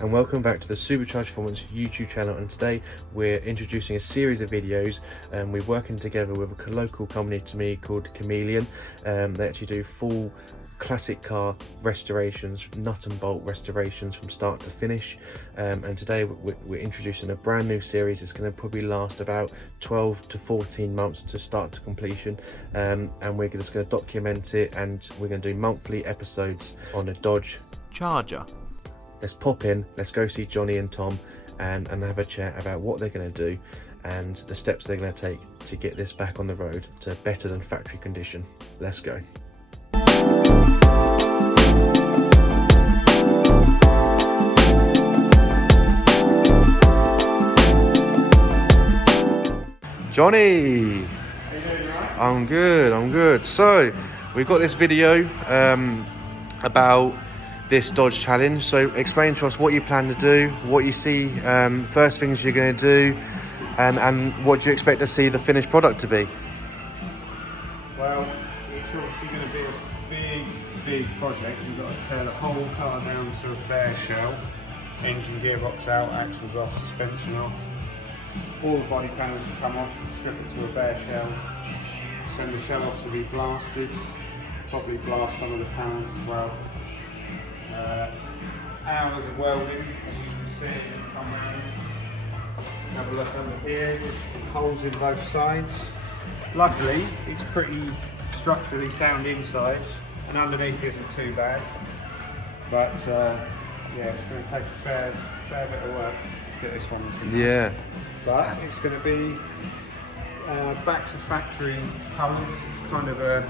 and welcome back to the Supercharged Performance YouTube channel. And today we're introducing a series of videos and we're working together with a local company to me called Carmeleon. They actually do full classic car restorations, nut and bolt restorations from start to finish, and today we're introducing a brand new series. It's going to probably last about 12 to 14 months to start to completion, and we're just going to document it, and we're going to do monthly episodes on a Dodge Charger. Let's pop in, let's go see Jonny and Tom and have a chat about what they're going to do and the steps they're going to take to get this back on the road to better than factory condition. Let's go. Jonny! How you doing, right? I'm good. So, we've got this video about this Dodge Challenge. So, explain to us what you plan to do, what you see, first things you're going to do, and what do you expect to see the finished product to be? Well, it's obviously going to be a big project. We've got to tear the whole car down to a bare shell. Engine, gearbox out, axles off, suspension off. All the body panels will come off, strip it to a bare shell, send the shell off to be blasted, probably blast some of the panels as well. Hours of welding, as you can see, come around. Have a look under here, just holes in both sides. Luckily, it's pretty structurally sound inside, and underneath isn't too bad. But yeah, it's going to take a fair bit of work to get this one. Yeah. But it's going to be back to factory colours. It's kind of a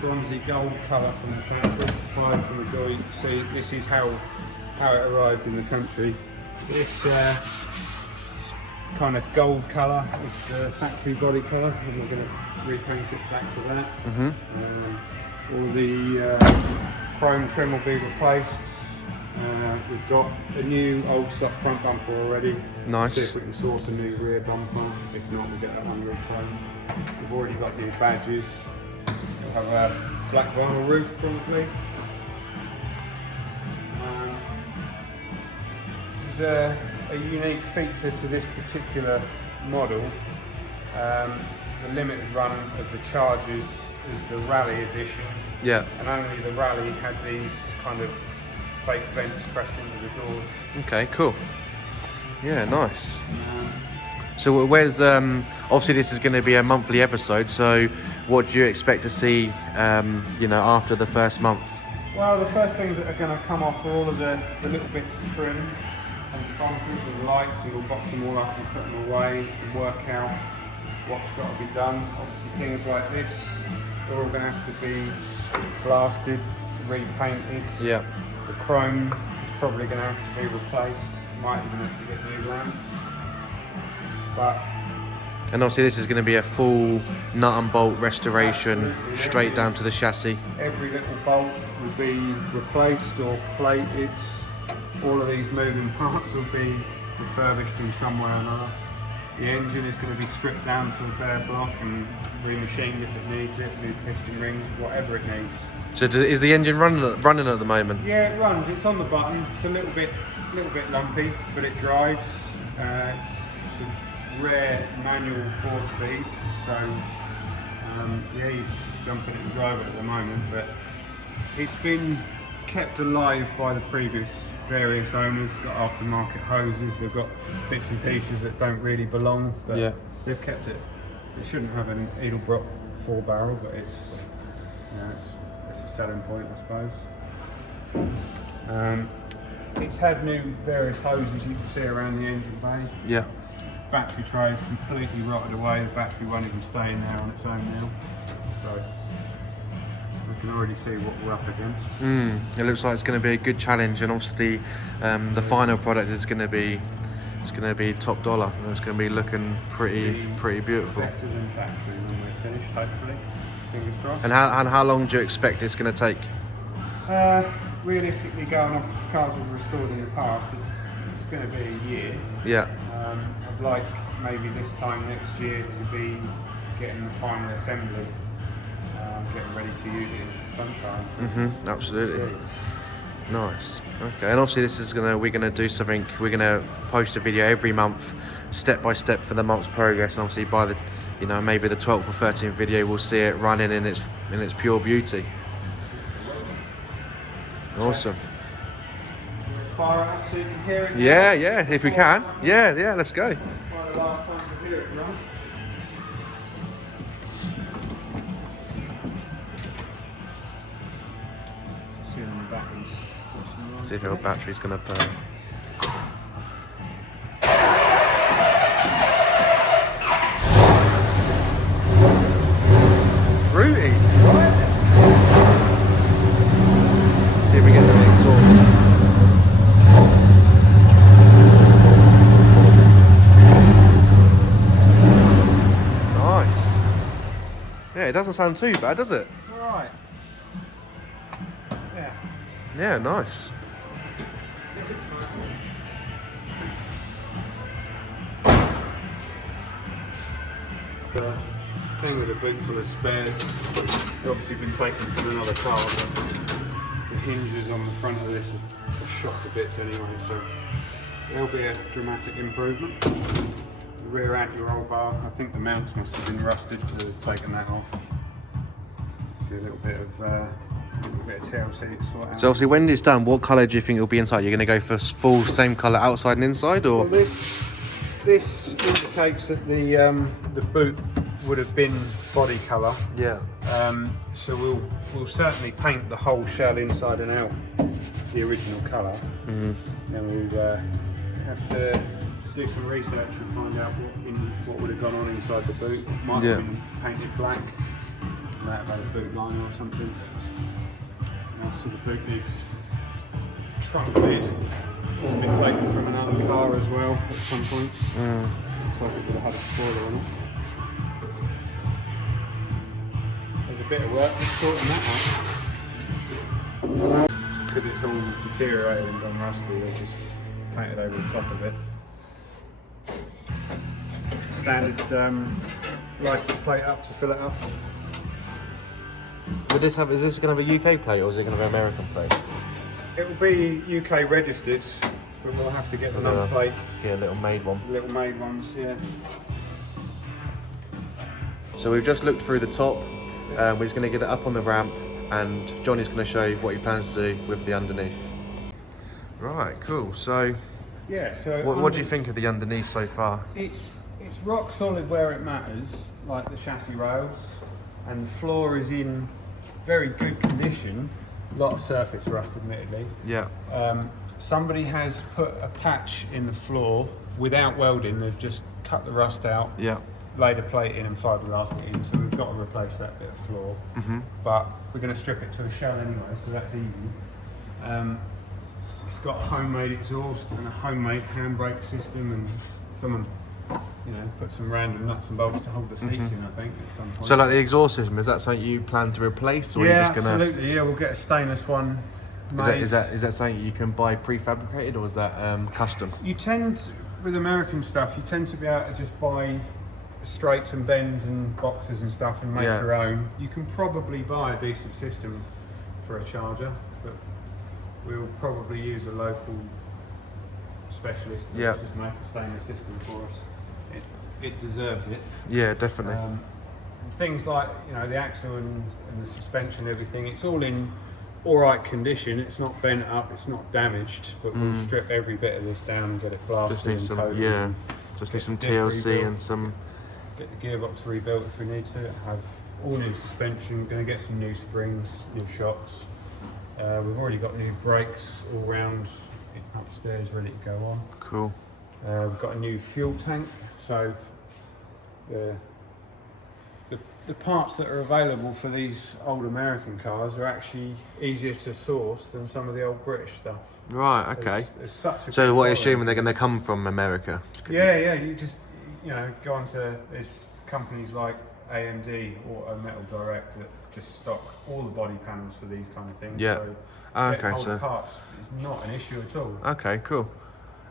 bronzy gold colour from the factory. Fine from the door. You can see this is how it arrived in the country. This kind of gold colour is the factory body colour, and we're going to repaint it back to that. All the chrome trim will be replaced. We've got a new old stock front bumper already. Nice. See if we can source a new rear bumper. If not, we'll get that one reclaimed. We've already got new badges. We'll have a black vinyl roof probably. This is a unique feature to this particular model. The limited run of the Chargers is the Rally edition. Yeah. And only the Rally had these kind of fake vents pressed into the doors. Okay, cool. Yeah, nice. So where's obviously this is going to be a monthly episode, so what do you expect to see after the first month? Well, the first things that are going to come off are all of the little bits of trim and bumpers and lights, and we'll box them all up and put them away and work out what's got to be done. Obviously things like this are all going to have to be blasted, repainted. Yeah. The chrome is probably going to have to be replaced. Might even have to get new lamps. But And obviously this is going to be a full nut and bolt restoration, absolutely, straight down to the chassis. every little bolt will be replaced or plated. All of these moving parts will be refurbished in some way or another. The engine is going to be stripped down to a bare block and remachined if it needs it, new piston rings, whatever it needs. So is the engine running at the moment? Yeah, it runs. It's on the button. It's a little bit lumpy, but it drives. It's a rare manual 4-speed, so yeah, you jump in it and drive it at the moment. But it's been kept alive by the previous various owners. They've got aftermarket hoses. They've got bits and pieces that don't really belong, but Yeah. they've kept it. It shouldn't have an Edelbrock 4-barrel, but it's a selling point, I suppose. It's had new various hoses you can see around the engine bay. Yeah. Battery tray is completely rotted away. The battery won't even stay in there on its own now. So we can already see what we're up against. It looks like it's going to be a good challenge, and obviously the final product is going to be top dollar. It's going to be looking pretty beautiful. Better than factory when we're finished, hopefully. Fingers crossed. And how long do you expect it's going to take? Realistically, going off cars we've restored in the past, it's going to be a year. Yeah. I'd like maybe this time next year to be getting the final assembly, getting ready to use it in some sunshine. Absolutely. Nice. Okay, and obviously this is we're gonna do something. We're gonna post a video every month, step by step for the month's progress, and obviously by the, you know, maybe the 12th or 13th video, we'll see it running in its pure beauty. Awesome. Fire it up so you can hear it. Yeah, yeah. If we can. Yeah, yeah. Let's go. By the last time you hear it run. See on the batteries. See if your battery's gonna burn. Fruity. See if we get some exhaust. Nice. Yeah, it doesn't sound too bad, does it? It's alright. Yeah. Yeah, nice. The thing with a boot full of spares, it's obviously been taken from another car, but the hinges on the front of this are shot to bits anyway, so there'll be a dramatic improvement. The rear anti-roll bar, I think the mounts must have been rusted to have taken that off. See a little bit of TLC to sort out. So obviously when it's done, what colour do you think it'll be inside? You're going to go for full same colour outside and inside, or? Well, this indicates that the boot would have been body colour. Yeah. So we'll certainly paint the whole shell inside and out the original colour. Mm-hmm. Then we'll have to do some research and find out what would have gone on inside the boot. It might have been painted black. Might have had a boot liner or something. And obviously the boot needs trunk lid. It's been taken from another car as well at some point. Looks like it would have had a spoiler on it. There's a bit of work just sorting that out. Because it's all deteriorated and gone rusty, they just painted over the top of it. Standard license plate up to fill it up. Would this have? Is this going to have a UK plate or is it going to have an American plate? It will be UK registered, but we'll have to get the number plate. Yeah, little made one. Little made ones, yeah. So we've just looked through the top. We're just going to get it up on the ramp, and Johnny's going to show you what he plans to do with the underneath. Right, cool. So, yeah. So what do you think of the underneath so far? It's rock solid where it matters, like the chassis rails, and the floor is in very good condition. A lot of surface rust, admittedly. Yeah. Somebody has put a patch in the floor without welding. They've just cut the rust out. Yeah. Laid a plate in and fiberglassed it in, so we've got to replace that bit of floor. Mm-hmm. But we're going to strip it to a shell anyway, so that's easy. It's got homemade exhaust and a homemade handbrake system, and someone, put some random nuts and bolts to hold the seats in, I think, at some point. So like the exhaust system, is that something you plan to replace, or are you just gonna? Absolutely. Yeah, we'll get a stainless one made. Is that something you can buy prefabricated, or is that custom? You tend, with American stuff, you tend to be able to just buy straights and bends and boxes and stuff and make your own. You can probably buy a decent system for a charger, but we'll probably use a local specialist to just make a stainless system for us. It deserves it. Yeah, definitely. Things like the axle and the suspension and everything, it's all in alright condition. It's not bent up, it's not damaged, but we'll strip every bit of this down and get it blasted and coated. Just need some TLC and some. Get the gearbox rebuilt if we need to. Have all new suspension. Going to get some new springs, new shocks. We've already got new brakes all round upstairs, ready to go on. Cool. We've got a new fuel tank, so the parts that are available for these old American cars are actually easier to source than some of the old British stuff. Right. Okay. There's such a So what, assuming they're going to come from America? Yeah. You just go onto there's companies like AMD or Metal Direct that just stock all the body panels for these kind of things. Yeah. So so parts is not an issue at all. Okay. Cool.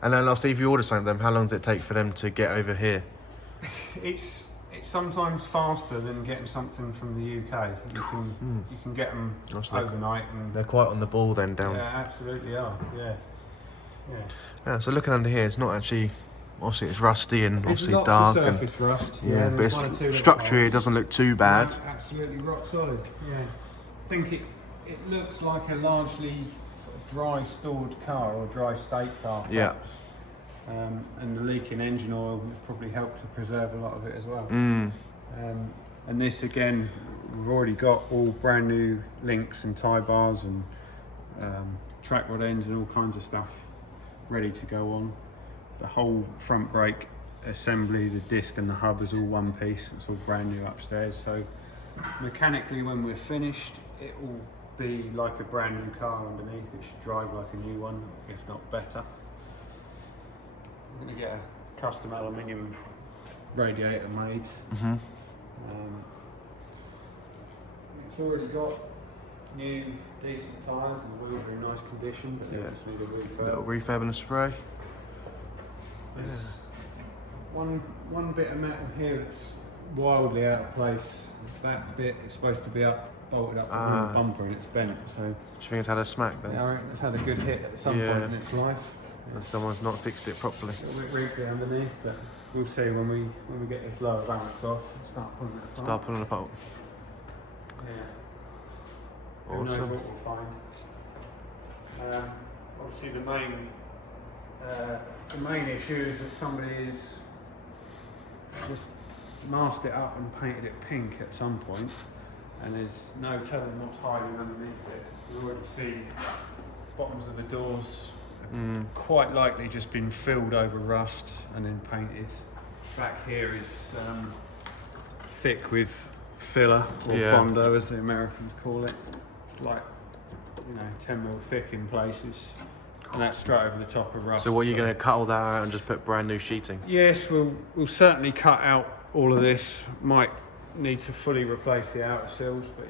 And then I'll see if you order something of them. How long does it take for them to get over here? It's it's sometimes faster than getting something from the UK. You can get them overnight, and they're quite on the ball then down. Yeah, absolutely are. Yeah. So looking under here, it's not actually. Obviously, it's rusty and obviously lots dark. Of surface rust. Yeah, but it's structurally, it doesn't look too bad. No, absolutely rock solid. Yeah. I think it looks like a largely sort of dry stored car or dry state car. Perhaps. Yeah. And the leaking engine oil has probably helped to preserve a lot of it as well. Mm. And this again, we've already got all brand new links and tie bars and track rod ends and all kinds of stuff ready to go on. The whole front brake assembly, the disc and the hub is all one piece. It's all brand new upstairs. So mechanically, when we're finished, it will be like a brand new car underneath. It should drive like a new one, if not better. I'm going to get a custom aluminium radiator made. It's already got new decent tyres and the wheels are in nice condition, but they just need a refurb. Little refurb and a spray. There's one bit of metal here that's wildly out of place. That bit is supposed to be bolted up on the bumper, and it's bent. So do you think it's had a smack then? Yeah, I reckon it's had a good hit at some point in its life. And someone's not fixed it properly. A little bit wrinkly underneath, but we'll see when we get this lower balance off and start pulling it apart. Start pulling it apart. Yeah. Awesome. Who knows what we'll find. Obviously the main issue is that somebody has just masked it up and painted it pink at some point, and there's no telling what's hiding underneath it. You already see bottoms of the doors quite likely just been filled over rust and then painted. Back here is thick with filler or Bondo, as the Americans call it. It's like 10mm thick in places. And that's straight over the top of rust. So what, are you going to cut all that out and just put brand new sheeting? Yes, we'll certainly cut out all of this. Might need to fully replace the outer sills, but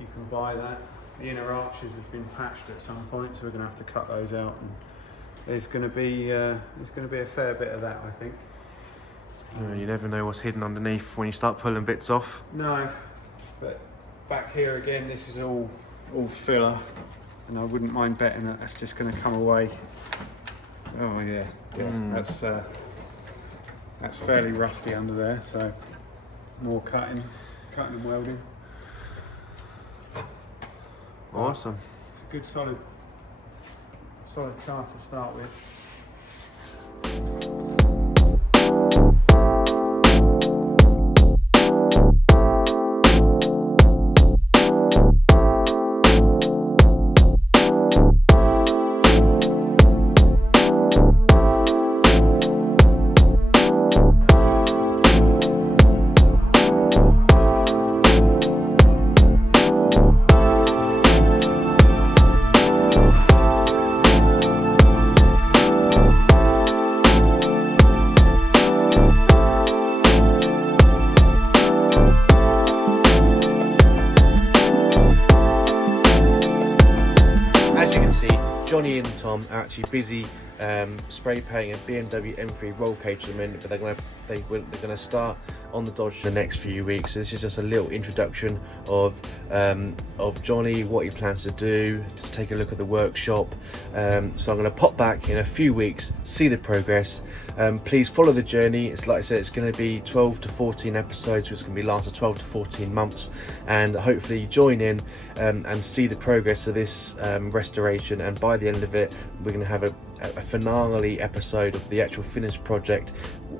you can buy that. The inner arches have been patched at some point, so we're going to have to cut those out. And there's going to be a fair bit of that, I think. You never know what's hidden underneath when you start pulling bits off. No, but back here again, this is all filler. And I wouldn't mind betting that that's just going to come away. Oh yeah. That's fairly rusty under there, so more cutting and welding. Awesome. It's a good solid car to start with. Jonny and Tom are actually busy spray painting a BMW M3 roll cage at the minute, but they're going to start on the Dodge in the next few weeks. So this is just a little introduction of Jonny, what he plans to do, just take a look at the workshop. So I'm going to pop back in a few weeks, see the progress. Please follow the journey. It's like I said, it's going to be 12 to 14 episodes, which is going to be last 12 to 14 months, and hopefully join in and see the progress of this restoration. And by the end of it, we're going to have a finale episode of the actual finished project.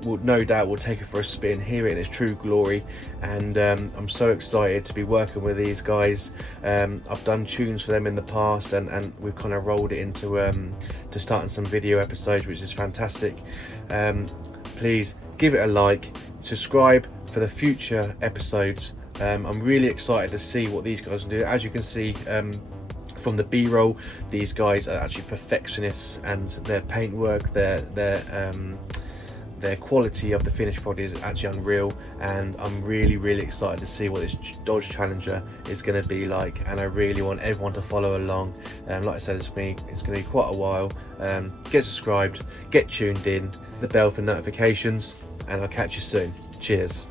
No doubt we'll take it for a spin, hear it in its true glory, and I'm so excited to be working with these guys. I've done tunes for them in the past, and we've kind of rolled it into to starting some video episodes, which is fantastic. Please give it a like, subscribe for the future episodes. I'm really excited to see what these guys will do. As you can see from the B-roll, these guys are actually perfectionists, and their paintwork, their quality of the finished product is actually unreal, and I'm really excited to see what this Dodge Challenger is going to be like, and I really want everyone to follow along. Like I said, it's going to be quite a while. Get subscribed, get tuned in, the bell for notifications, and I'll catch you soon. Cheers.